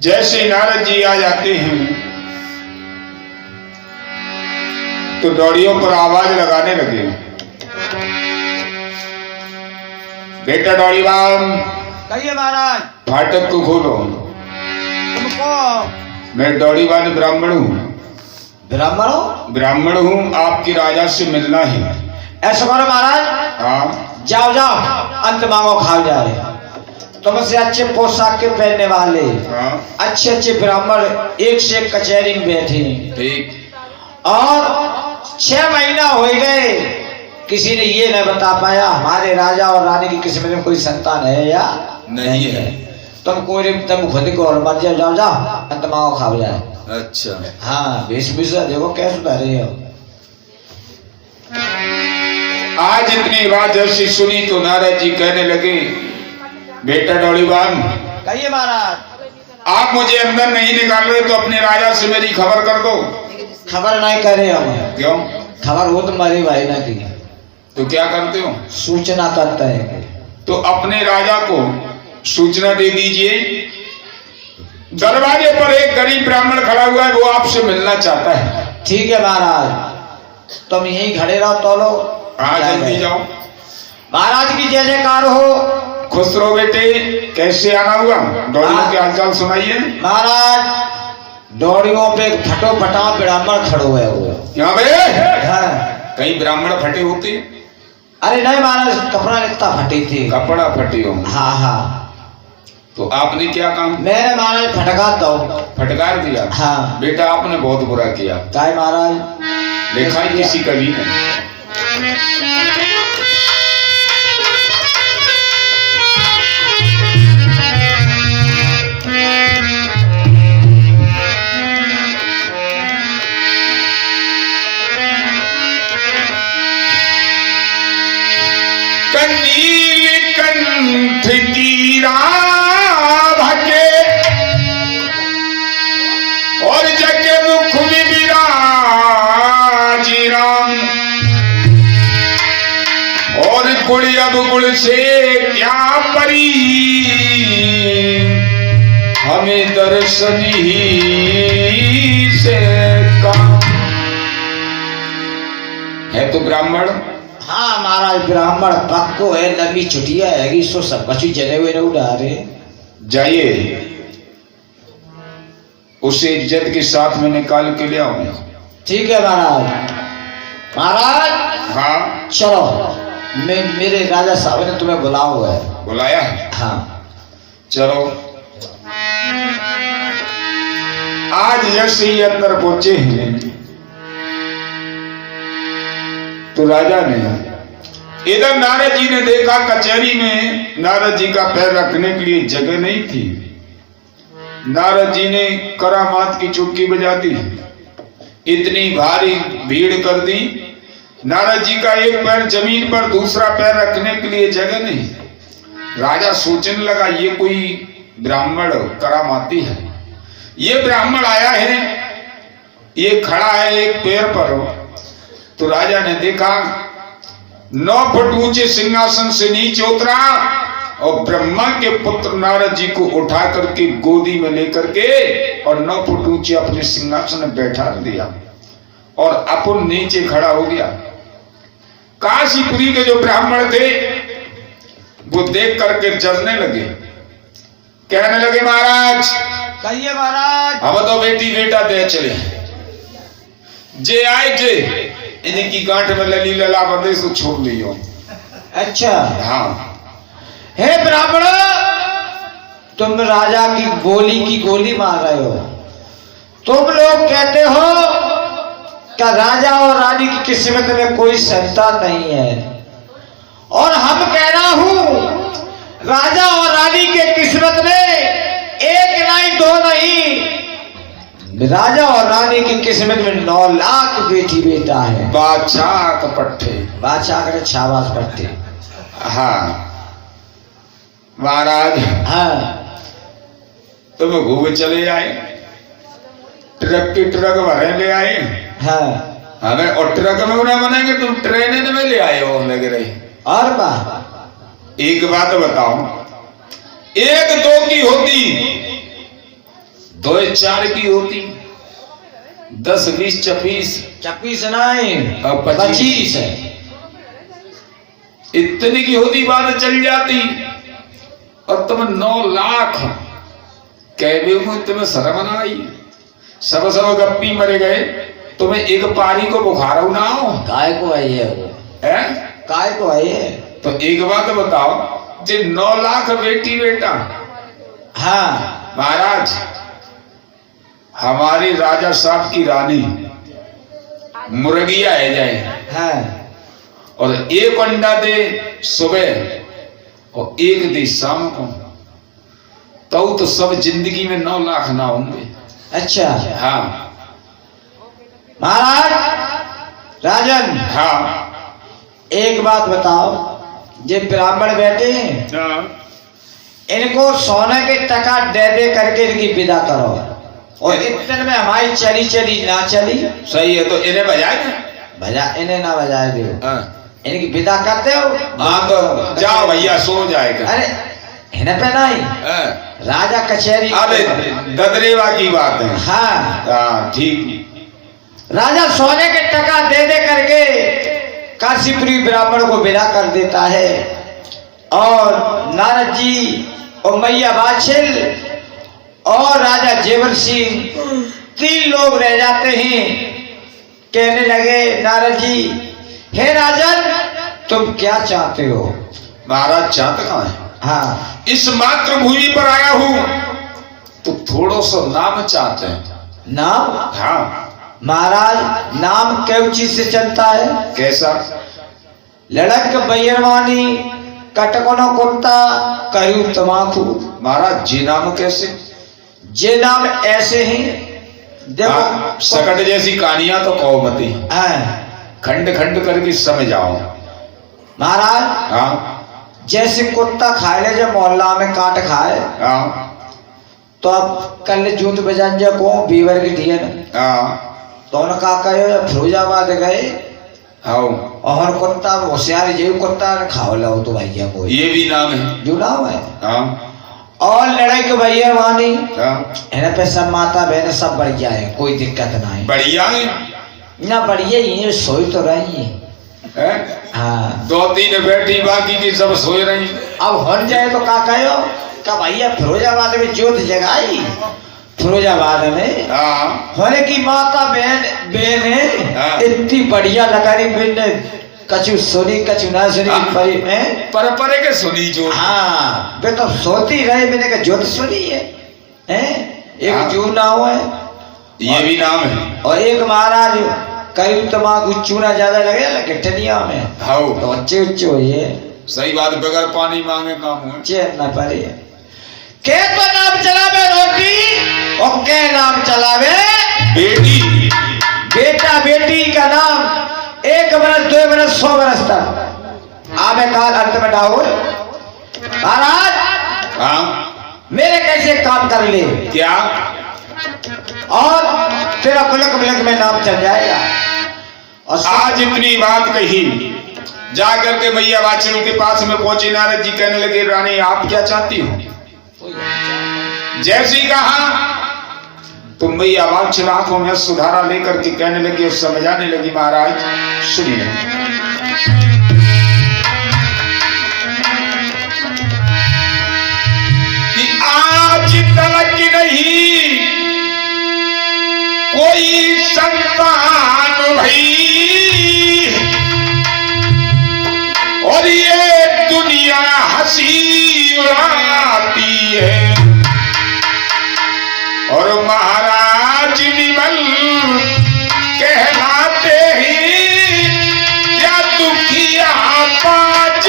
जैसे नारद जी आ जाते हैं तो डोरियों पर आवाज लगाने लगे, बेटा डोरीवान, कहिए महाराज। फाटक को खोलो। तुमको मैं डोरीवान ब्राह्मण हूँ। ब्राह्मण हो? ब्राह्मण हूँ, आपकी राजा से मिलना है। ऐसा करो महाराज, हाँ जाओ जाओ, अंत मांगो खाओ जाए। तुमसे अच्छे पोशाक के पहनने वाले, हाँ अच्छे अच्छे ब्राह्मण एक से एक कचहरी में बैठे, ठीक। और 6 महीना हो गए, किसी ने ये न बता पाया हमारे राजा और रानी की किस्मत में कोई संतान है या नहीं है। तुम खुद को और मर जाओ, जाओ जाओ, अंत मांगो खाओ जाए। अच्छा हाँ, वेशभूषा देखो कैसे उतारे हो। आज इतनी बात जैसी सुनी तो नारद जी कहने लगे, बेटा डोरीवान, कहिए महाराज। आप मुझे अंदर नहीं निकाल रहे तो अपने राजा से मेरी खबर कर दो। खबर नहीं करे हम। क्यों? खबर हो तुम्हारी भाई ना की, तो क्या करते हो? सूचना करता है। तो अपने राजा को सूचना दे दीजिए। दरवाजे पर एक गरीब ब्राह्मण खड़ा हुआ है, वो आपसे मिलना चाहता है। ठीक है महाराज, तुम यहीं खड़े रहो, तोलो। हाँ जल्दी जाओ। महाराज की जय जयकार हो। खुश रहो बेटे, कैसे आना हुआ? डोरियों के हालचाल सुनाइए। महाराज डोरियों पे फटोफटा ब्राह्मण खड़ो है वो। यहाँ पे हाँ। कई ब्राह्मण फटे होते? अरे नहीं महाराज, कपड़ा इतना फटी थी। कपड़ा फटे हो? हाँ हाँ। तो आपने क्या काम? मैंने महाराज फटकार दो। फटकार दिया? हाँ। बेटा आपने बहुत बुरा किया। काय महाराज? देखा ही किसी कवि ने। कंदील कंठ की राभके और जगे मुख में विराजी राम, और गुड़ अब गुड़ से क्या परी, हमें दर्शन ही से काम है। तो ब्राह्मण? हाँ महाराज, ब्राह्मण पक्को है, लंबी छुट्टियां है, सो सब कुछ जले हुए न उड़ा रहे। जाइए उसे इज्जत के साथ में निकाल के ले आओ। ठीक है महाराज। महाराज हाँ चलो, मेरे राजा साहब ने तुम्हें बुलाया हुआ है। बुलाया है? हाँ चलो। आज जैसे ही अंदर पहुंचे हैं तो राजा ने इधर नारद जी ने देखा कचहरी में नारद जी का पैर रखने के लिए जगह नहीं थी। नारद जी ने करामात की चुटकी बजा दी, इतनी भारी भीड़ कर दी, नारद जी का एक पैर जमीन पर, दूसरा पैर रखने के लिए जगह नहीं। राजा सोचने लगा ये कोई ब्राह्मण करामाती है, ये ब्राह्मण आया है, ये खड़ा है एक पैर पर। तो राजा ने देखा 9 फुट ऊंचे सिंहासन से नीचे उतरा और ब्रह्मा के पुत्र नारद जी को उठा करके गोदी में लेकर के और 9 फुट ऊंचे अपने सिंहासन में बैठा दिया और अपन नीचे खड़ा हो गया। काशीपुरी के जो ब्राह्मण थे वो देख करके जलने लगे, कहने लगे महाराज। कहिए महाराज। हम तो बेटी बेटा दे चले, जे आए जे इनकी गांठ में लली लला बंदे तो छोड़ लियो। अच्छा। हाँ। हे ब्राह्मण, तुम राजा की गोली मार रहे हो। तुम लोग कहते हो कि राजा और रानी की किस्मत में कोई संतान नहीं है, और हम कह रहा हूं राजा और रानी के किस्मत में एक नहीं, 2 नहीं, राजा और रानी की किस्मत में 9 लाख बेटी बेटा है। बादशाह पट्टे, बादशाह करे छाबाज पट्टे। हाँ महाराज। हाँ। तुम घूम चले आए, ट्रक की ट्रक भरे ले आए। हाँ। हमें और ट्रक में उन्हें बनेंगे, तुम ट्रेन में ले आए हो लग रही। और बात एक बात बताओ, 1 2 की होती दो चार की होती, 10-20 चपीस, चपीस नहीं, अब 25 है। इतनी की होती बात चल जाती। और तुम 9 लाख कहवे में तुम्हें शर्म ना आई? सब गप्पी मरे गए, तुम्हें एक पारी को बुखार ना हो? काय को आई है वो? है? काय को आई है? तो एक बात बताओ, जे 9 लाख बेटी बेटा, हाँ महाराज हमारी राजा साहब की रानी मुर्गिया है जाए, हाँ, और एक अंडा दे सुबह और एक दे शाम को, तो सब जिंदगी में 9 लाख ना होंगे। अच्छा हाँ महाराज राजन, हाँ एक बात बताओ, जे ब्राह्मण बैठे हैं हाँ। इनको सोने के टका दे दे करके इनकी विदा करो, और इतने में हमारी चली चली ना चली। सही है, तो इन्हें बजाए ना? बजा, इन्हें ना बजाए दो, हाँ इनकी विदा करते हो। हाँ, तो जाओ भैया, सो जाएगा। अरे इन्हें पे नहीं, हाँ। राजा कचहरी। अरे ददरेवा की बात है। हाँ हाँ ठीक। राजा सोने के टका दे दे करके काशीपुरी ब्राह्मण को विदा कर देता है, और नारद जी और मैया बाछिल और राजा जेवर सिंह 3 लोग रह जाते हैं। कहने लगे नारद जी, हे राजन तुम क्या चाहते हो? महाराज चाहते कहाँ है? हाँ, इस मातृभूमि पर आया हूँ तो थोड़ा सा नाम चाहते हैं। नाम? हाँ। महाराज नाम क्यों चीज से चलता है? कैसा? लड़क बैरवानी, कटकोनो कुत्ता, करू तमाकू। महाराज जी नाम कैसे? ये नाम ऐसे ही देखो। हाँ, सकट जैसी कहानियां तो कहो मती, खंड खंड करके समझाओ। महाराज हाँ जैसे कुत्ता खाए ले, जब मोहल्ला में काट खाए, हाँ तो अब कल जूत बजान जा को बीवर की ढियन, हाँ तो उनका कहो या फिरोजाबाद गए, हाँ, और कुत्ता होशियार जो कुत्ता खाओ लो तो भैया को ये भी नाम है। जो नाम है। हाँ और लड़ाई के भैया वानी हाँ, है पे सब माता बहन सब बढ़िया है, कोई दिक्कत ना है। बढ़िया है ना बढ़िया ही है, सोई तो रही है। हाँ 2-3 बैठी, बाकी की सब सोए रही। अब हट जाए तो का कहो का भैया फिरोजाबाद में जोत जगाई, फिरोजाबाद में हाँ होने की माता बहन है। हाँ। इतनी बढ़िया लगा रही, कछु सुनी कछु ना सुनी परी में पर के सुनी जो। हाँ वे तो सोती रहे, मैंने कहा ज्योत सुनी है, एक हाँ। जू ना हुआ है, ये भी नाम है। और एक महाराज करीब तमाकू चूना ज्यादा लगे गठनिया में, हाँ तो अच्छे उच्चे हुए। सही बात, बगैर पानी मांगे काम हुए। चेत ना पड़े के तो नाम चलावे रोटी, और के नाम चलावे बेटी। बेटा बेटी का नाम 1 बरस 2 बरस 100 बरस तक आवे काल अंत में डाहो। महाराज हाँ मेरे कैसे काम कर ले, क्या? और तेरा पलक पलक में नाम चल जाएगा। और आज इतनी बात कही, जाकर के मैया बाछिल के पास में पहुंचे। नारद जी कहने लगे, रानी आप क्या चाहती हो? जैसी कहा तो मैया बाछिल आंखों में सुधारा लेकर के कहने लगी और समझाने लगी। महाराज सुनिए, कि आज तलक नहीं कोई संतान भई, और ये दुनिया हंसी उड़ाती है, और महाराज विमल कहलाते ही क्या दुखिया पाज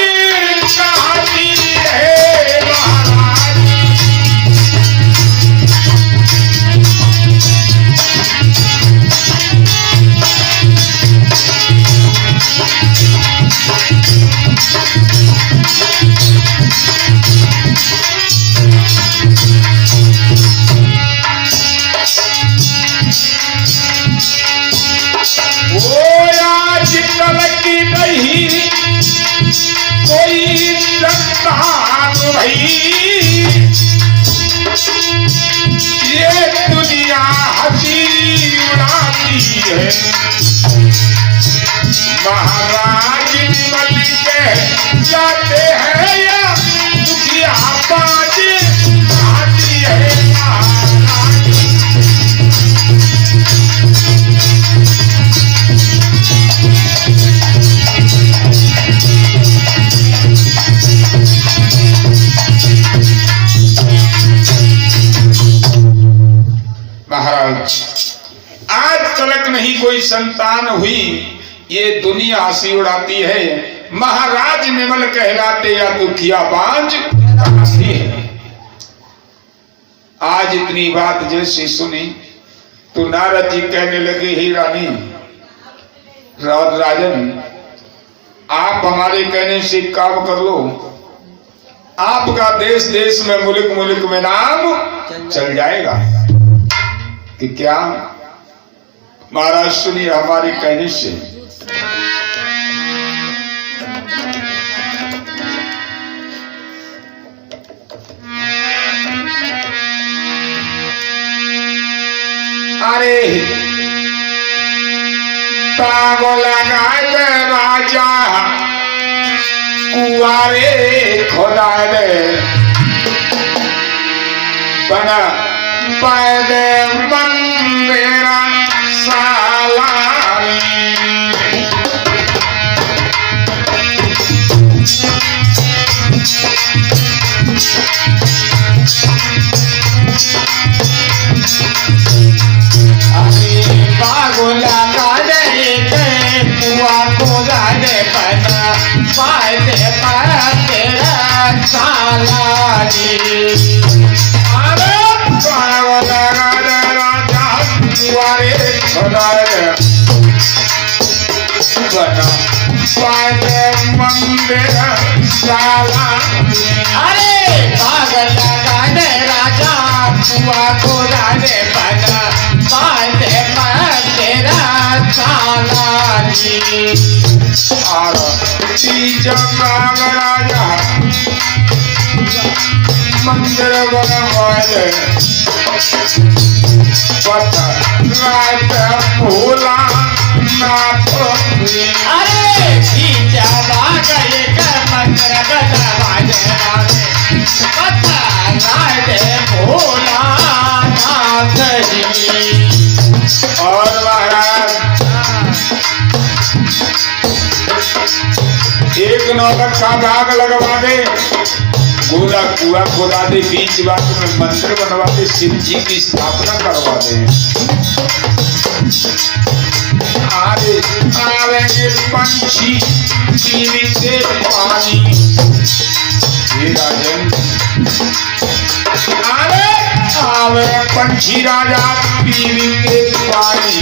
चाहती है। महाराज महाराज निमल के जाते हैं या दुखिया बाज आती है महाराज। महाराज आज तलक नहीं कोई संतान हुई, ये दुनिया हंसी उड़ाती है। महाराज निमल कहलाते या दुखिया बांझ कहलाती है। आज इतनी बात जैसी सुनी तो नारद जी कहने लगे, ही रानी राजन, आप हमारे कहने से काम कर लो, आपका देश देश में मुल्क मुल्क में नाम चल जाएगा। कि क्या महाराज सुनिए हमारे कहने से। अरे पागल लगाए राजा कुआरे खुदा दे बना पैदे मन मेरा साला। बागुला गाने के कुआ को गाने बना पैदे पर तेरा साला जी। मंदिर साला। अरे पागल लगाने राजा कुआ को गाने बना पैदे पर तेरा साला जी। और राजा मंदिर बनवाए पता रात भोला नाथ। अरे पीछा गए कर मंदिर बनवाए पता रात भोला नाथ जी। और महाराज एक नौलख का भाग लगवा दे, गोला कुआ खोदा दे, बीच बात में मंदिर बनवा दे, शिव जी की स्थापना करवा दे। आरे आवेंगे पंछी पीने पानी। हे राजन, अरे आवे पंछी राजा पीने पानी,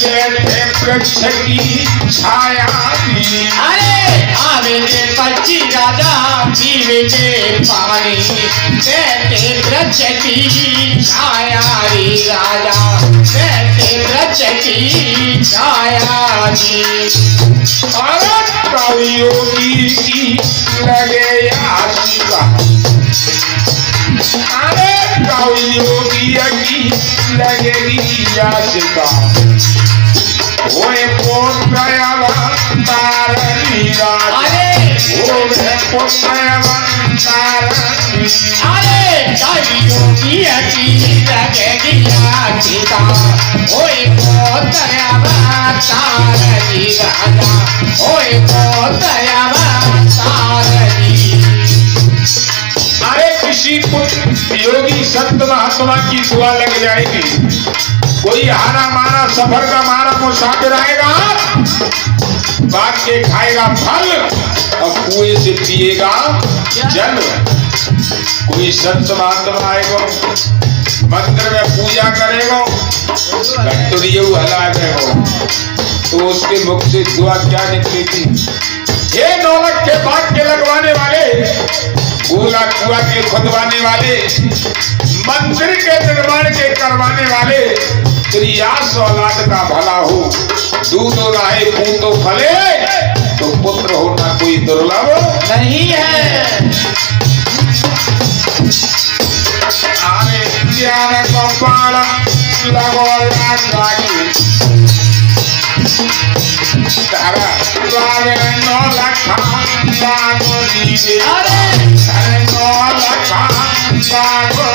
बैठे वृक्ष की छाया में। अरे आवेंगे पंछी राजा पीने पानी, बैठे वृक्ष की छाया रे राजा, बैठे वृक्ष की छाया जी। अरे कवियोगी की लगे आशिका, अरे कवियोगी की लगेगी आशिका। ओए पोतयावा तारनी राजा, ओए पोतयावा तारनी। अरे कवियोगी की लगेगी आशिका, ओए पोतयावा तारनी राजा, ओए पोतयावा तारनी। अरे किसी पुत्र योगी संत महात्मा की दुआ लग जाएगी, कोई हारा मारा सफर का मारा मुसाफिर आएगा, बाग के खाएगा फल और कुएं से पिएगा जल। कोई संत महात्मा आएगा, मंदिर में पूजा करेगा, तो उसके मुख से दुआ क्या निकलेगी? ये नौलख के बाग के लगवाने वाले, गोला कुआ के खुदवाने वाले, मंदिर के निर्माण के करवाने वाले, तेरी आस औलाद का भला हो। दूध राहे पूतो फले, तो पुत्र होना कोई दुर्लभ नहीं है। आने ज्ञान कपाल लगो लागी तारा लागे 9 लाख लागो रे अरे 9 लाख लागो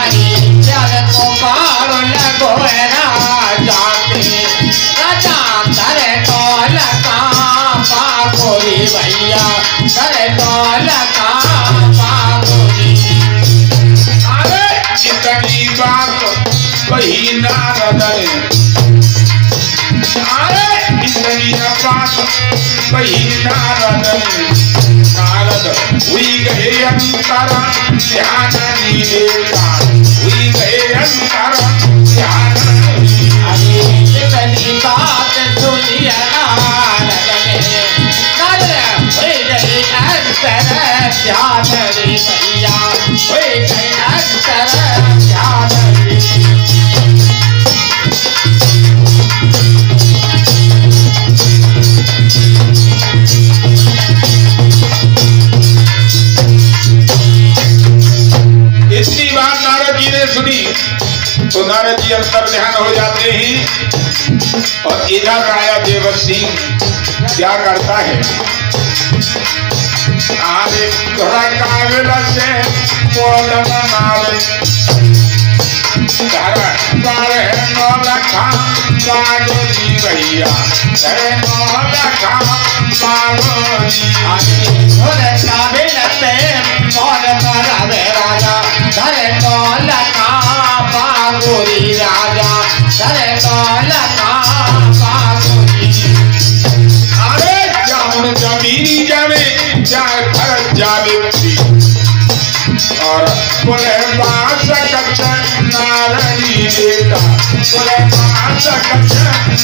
आई चल तो पारो लगो राजा के राजा करे तो लगा पागोरी भैया करे तो लगा पागोरी अरे इतनी बात कही नारद ने अरे इतनी बात कही नारद ने नारद हुई गए अंतर ध्यान देता हुई गए अंतर ध्यान अरे इतनी बात सुनिया नारद ने नारद हुई गई अंतर ध्यान रे भैया हुई गई अंतर ध्यान रे इतनी बात नारद जी ने सुनी तो नारद जी अंतर ध्यान हो जाते हैं और इधर राजा देवर सिंह क्या करता है आरे थोड़ा काबिल से बोल बनावे तारा तारे 9 लाख लागो जी भैया तारे 9 लाख लागो जी आगे थोड़े काबिल से मोर करावे राजा धरे तो लगा पागोरी राजा धरे तो लगा पागोरी अरे जामुन जमीनी जावे चाहे फरक जावे और बोले बास कच्च नारनी बेटा बोले बास कच्च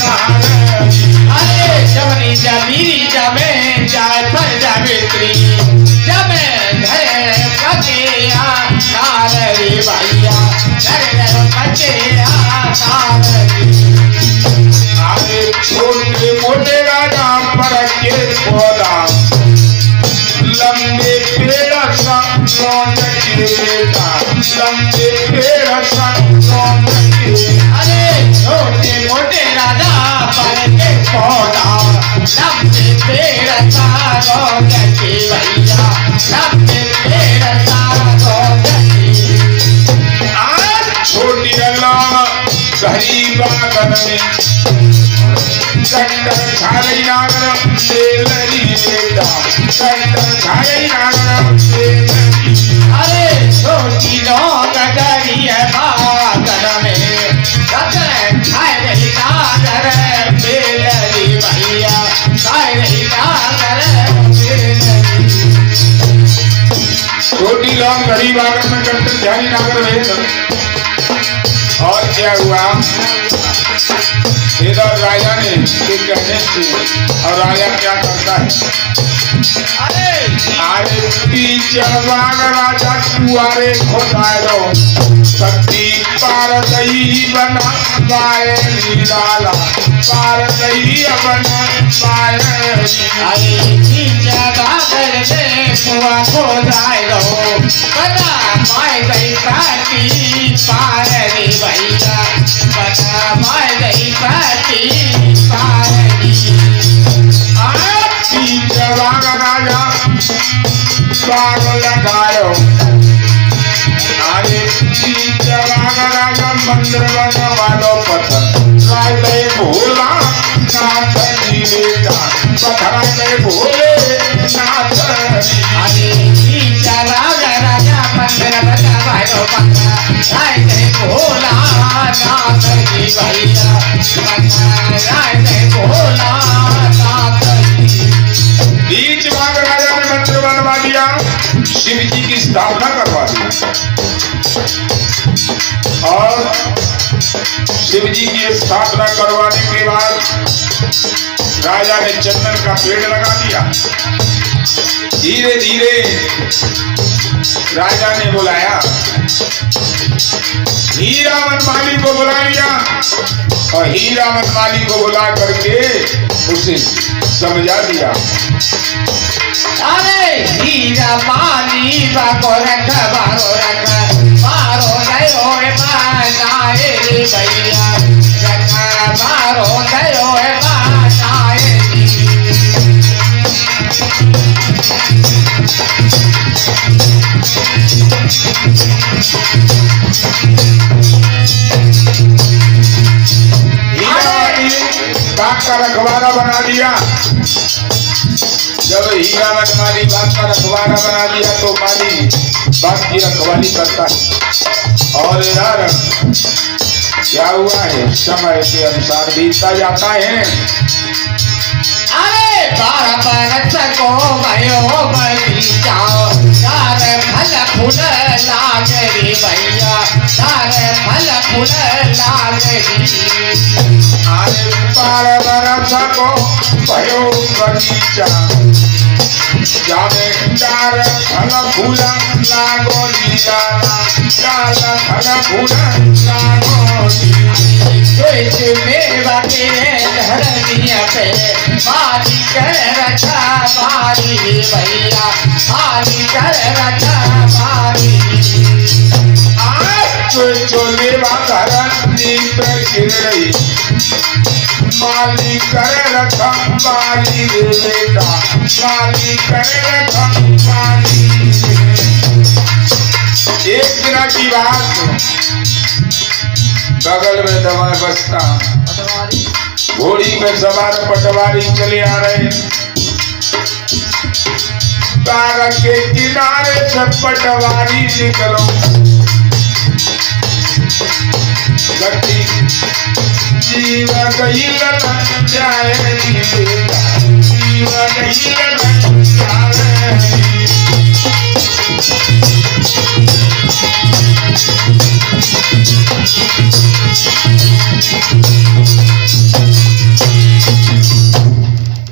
नारनी अरे जमनी जमीनी जमे जाए पर जावे त्री जमे धरे कचिया नाररी भैया धरे कचिया नाररी आगे छोटे मोटे राजा पर के खोदा लंबे पेड़ संग के बेटा लंबे पेड़ संग के अरे छोटे मोटे राजा पर के पौधा लंबे पेड़ सागो गति भैया लंबे पेड़ सागो गति आज छोटी लौंग घरी बागन में कंडर झाड़ी नागर तेलरी बेटा कंडर झाड़ी नागर तेलरी अरे छोटी लोग गरिए बागन में रतन खाए रही नागर बेलरी भैया खाए रही नागर बेलरी छोटी लौंग घरी बागन में कंडर झाड़ी नागर में और क्या हुआ इधर राजा ने के कहने से और राजा क्या करता है अरे पीछे बाग राजा कुआरे खोदाए दो शक्ति पार दही बना पाए नीलाला पार दही बना पाए अरे पीछे बागर ने कुआ खोदाए रहो बना पाए गई पाटी पार रे भैया बना पाए गई पाटी पार रे पीछे बाग राजा बाग लगायो अरे पीछे बाग राजा मंदिर बनवालो पत्थर राय भोला नाथ जी बेटा पत्थर भोले नाथ अरे पीछे बागर राजा मंदिर बनवालो पत्थर राय भोला नाथ जी भैया राय भोला नाथ जी बीच बाग राजा ने मंदिर बनवा दिया शिव जी की स्थापना करवा दी और शिव जी की स्थापना करवाने के बाद राजा ने चंदन का पेड़ लगा दिया धीरे धीरे राजा ने बुलाया हीरा मनमाली को बुला लिया और हीरा मनमाली को बुला करके उसे समझा दिया अरे हीरा पानी बाको रख बारो रख बारो गयो रे बनाए रे भैया हीरावती बाग का रखवाला बना दिया। जब हीरावत माली बाग का रखवाला बना दिया तो माली बाग की रखवाली करता है। और यार क्या हुआ है, समय के अनुसार बीतता जाता है। अरे 12 बरस को भयो बगीचा, सारे फल फूल लागरी भैया, सारे फल फूल लागरी। अरे 12 बरस को भयो बगीचा, जाने चार फल फूल लागो लियाला, चार फल फूल लागो मेवा के धरनिया पे माली कर रखा मारी भैया, माली कर रखा मारी। आज चोले धरती पे गिर रही, माली कर रखा मारी रे बेटा, माली कर रखा मारी। एक दिन की बात, बगल में दवा बसता घोड़ी में सवार पटवारी चले आ रहे। तारा के किनारे से पटवारी निकलो, गति जीव गई ललन जाए, जीव गई ललन जाए।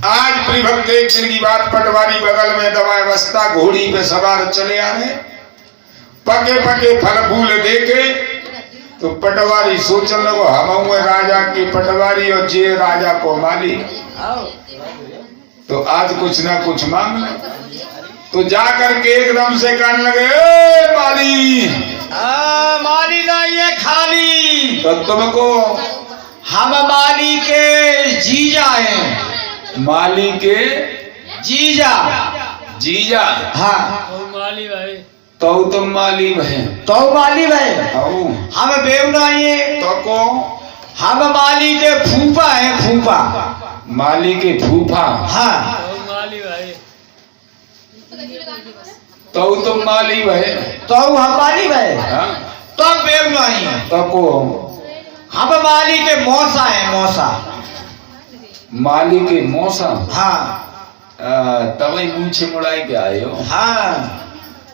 आज प्रिभक्त एक दिन की बात, पटवारी बगल में दवाए बस्ता घोड़ी पे सवार चले आ रहे। पके पके फल फूल देखे तो पटवारी सोचने लगो हम हुए राजा की पटवारी और जे राजा को माली, तो आज कुछ ना कुछ मांग ले। तो जाकर के एकदम से कहने लगे ए माली, माली ना ये खाली, तो तुमको हम माली के जीजा हैं। माली के जीजा? जीजा? हाँ माली भाई। तो तुम माली बहन? तो माली भाई हम बेवना ये तो को हम माली के फूफा हैं, फूफा। माली के फूफा? हाँ माली भाई। तो तुम माली बहन? तो हम माली भाई। हाँ? तो बेवना ही है। तो को हम माली के मौसा हैं, मौसा। माली के मौसा? हाँ तब ही मूछे मुड़ाई के आए हो। हाँ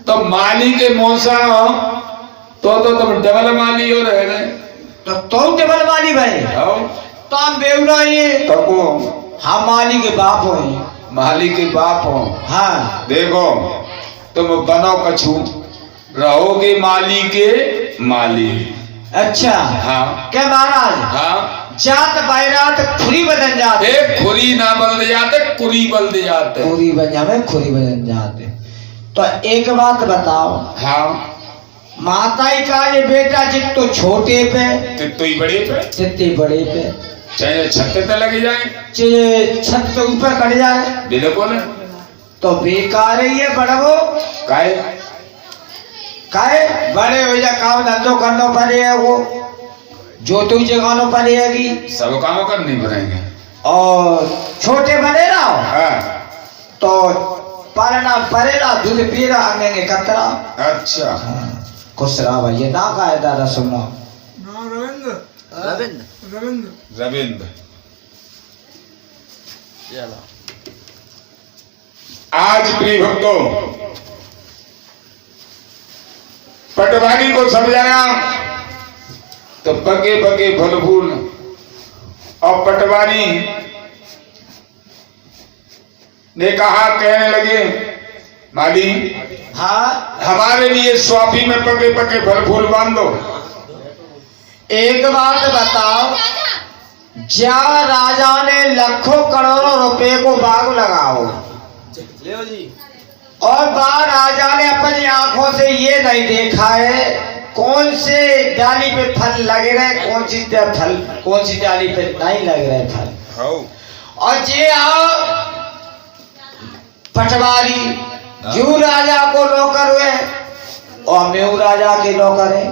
तो माली के मौसा तो तुम डबल माली हो रहे गए। तो डबल माली भाई? तो हम बेवना ही तो को हम माली के बाप हो। माली के बाप हो? हाँ देखो तुम बनो कछु, रहोगे माली के माली। अच्छा हाँ क्या महाराज? हाँ जात बायरात खुरी बदल जाते। खुरी ना बदल जाते, कुरी बदल जाते। खुरी बन जावे, खुरी बदल जाते। तो एक बात बताओ, हाँ माता ही का ये बेटा जितो छोटे पे तित्तो ही बड़े पे, जितने बड़े पे, चाहे छत पे लग जाए, चाहे छत के ऊपर कट जाए, बिल्कुल तो बेकार है ये बड़ो। काहे? काहे बड़े हो जा काम धंधो करना पड़ेगा, वो जो तू जगानो पड़ेगी, सब काम करनी पड़ेंगे। और छोटे बने ना हाँ तो पालना पड़ेगा, दूध पीरा अंगेंगे कतरा। अच्छा खुश रहा भाई, ये ना का है दादा सुनो। रविंद्र आज प्रिय भक्तों पटवारी को समझाया तो पके पके फल फूल, और पटवारी ने कहा, कहने लगे माली हाँ हमारे लिए स्वापी में पके पके फल फूल बांध दो। एक बात बताओ, जा राजा ने लाखों करोड़ों रुपए को बाग लगाओ और बार राजा ने अपनी आंखों से ये नहीं देखा है कौन से डाली पे फल लगे रहे, कौन सी डाली पे नहीं लग रहे फल। और जे आओ पटवारी जो राजा को नौकर हुए और मैं राजा के नौकर है।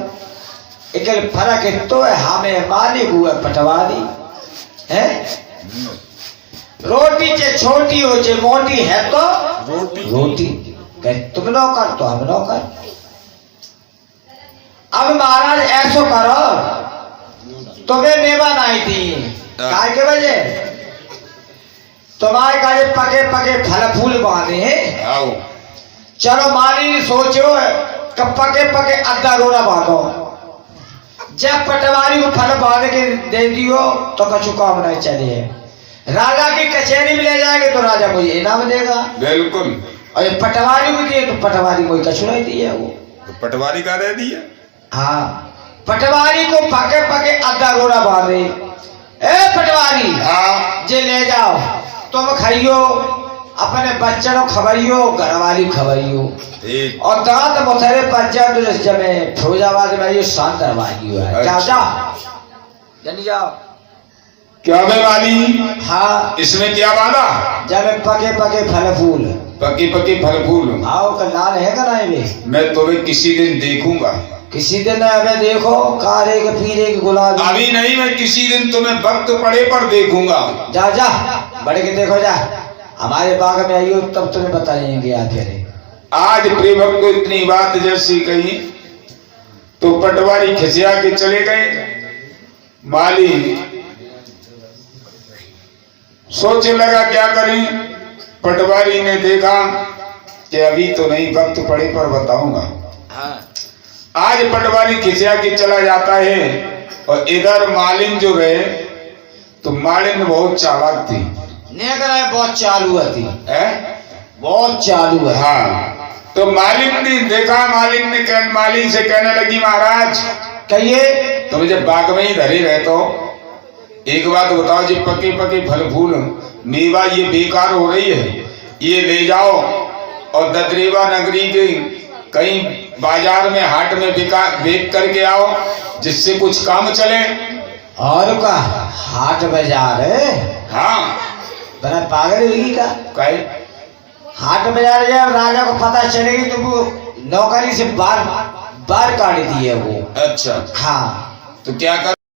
एक फर्क है तो है हमें मालिक हुए पटवारी है। रोटी चे छोटी हो चे मोटी है तो रोटी तुम नौकर तो हम नौकर। अब महाराज ऐसो करो तुम्हें मेहमान आई थी काय के बजे तुम्हारे का पके पके फल फूल बांधे हैं। चलो माली सोचो कब पके पके अद्धा रोड़ा बांधो। जब पटवारी को फल बांध के दे दियो तो कछु काम नहीं चले। राजा की कचहरी में ले जाएंगे तो राजा मुझे इनाम देगा। बिल्कुल। और पटवारी को दिए तो पटवारी मुझे कछु नहीं दिया। वो तो पटवारी का दे दिया। हाँ पटवारी को पके पके अद्धा रोड़ा बांधे। ए पटवारी हाँ जे ले जाओ तुम खाइयो अपने बच्चों को खवाइयो घरवाली खवाइयो और दांत मुथरे पंजाब जमे फिरोजाबाद में ये शांत दरवाजी है। जाओ जाओ जल्दी जाओ। क्या बे वाली? हाँ इसमें क्या बांधा? जब पके पके फल फूल पके पके फल फूल। आओ का लाल है का नहीं? मैं तुम्हें किसी दिन देखूंगा। किसी दिन हमें देखो काले के पीले के गुलाबी। अभी नहीं, मैं किसी दिन तुम्हें वक्त पड़े पर देखूंगा। जा जा बड़े के देखो जा हमारे बाग में आइयो तब तुम्हें बताएंगे। आज प्रेमक को इतनी बात जैसी कही तो पटवारी खिसिया के चले गए। माली सोचने लगा क्या करें। पटवारी ने देखा कि अभी तो नहीं, वक्त पड़े पर बताऊंगा। आज पटवारी खिसिया के चला जाता है और इधर मालिन जो गए तो मालिन बहुत चालाक थी। बहुत चालू थी है? बहुत चालू है। हाँ तो मालिक ने देखा। मालिक से कहने लगी महाराज कहिए तुम जब बाग में ही धरे रहे तो एक बात बताओ, जी पके पके फल फूल मेवा ये बेकार हो रही है, ये ले जाओ और ददरेवा नगरी के कहीं बाजार में हाट में बेच करके आओ जिससे कुछ काम चले। और का हाट बाजार है? हाँ बड़ा पागल हुई का कहे हाट बाजार जब राजा को पता चलेगी तो वो नौकरी से बार काट दिए वो। अच्छा हाँ तो क्या कर